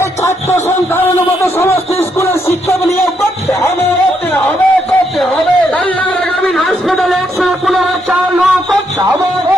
এই ছাত্র সংখ্যার মতো সমস্ত স্কুলের শিক্ষক নিয়োগ করতে হবে করতে হবে করতে হবে। গ্রামীণ হাসপাতালে 115 চালু করতে হবে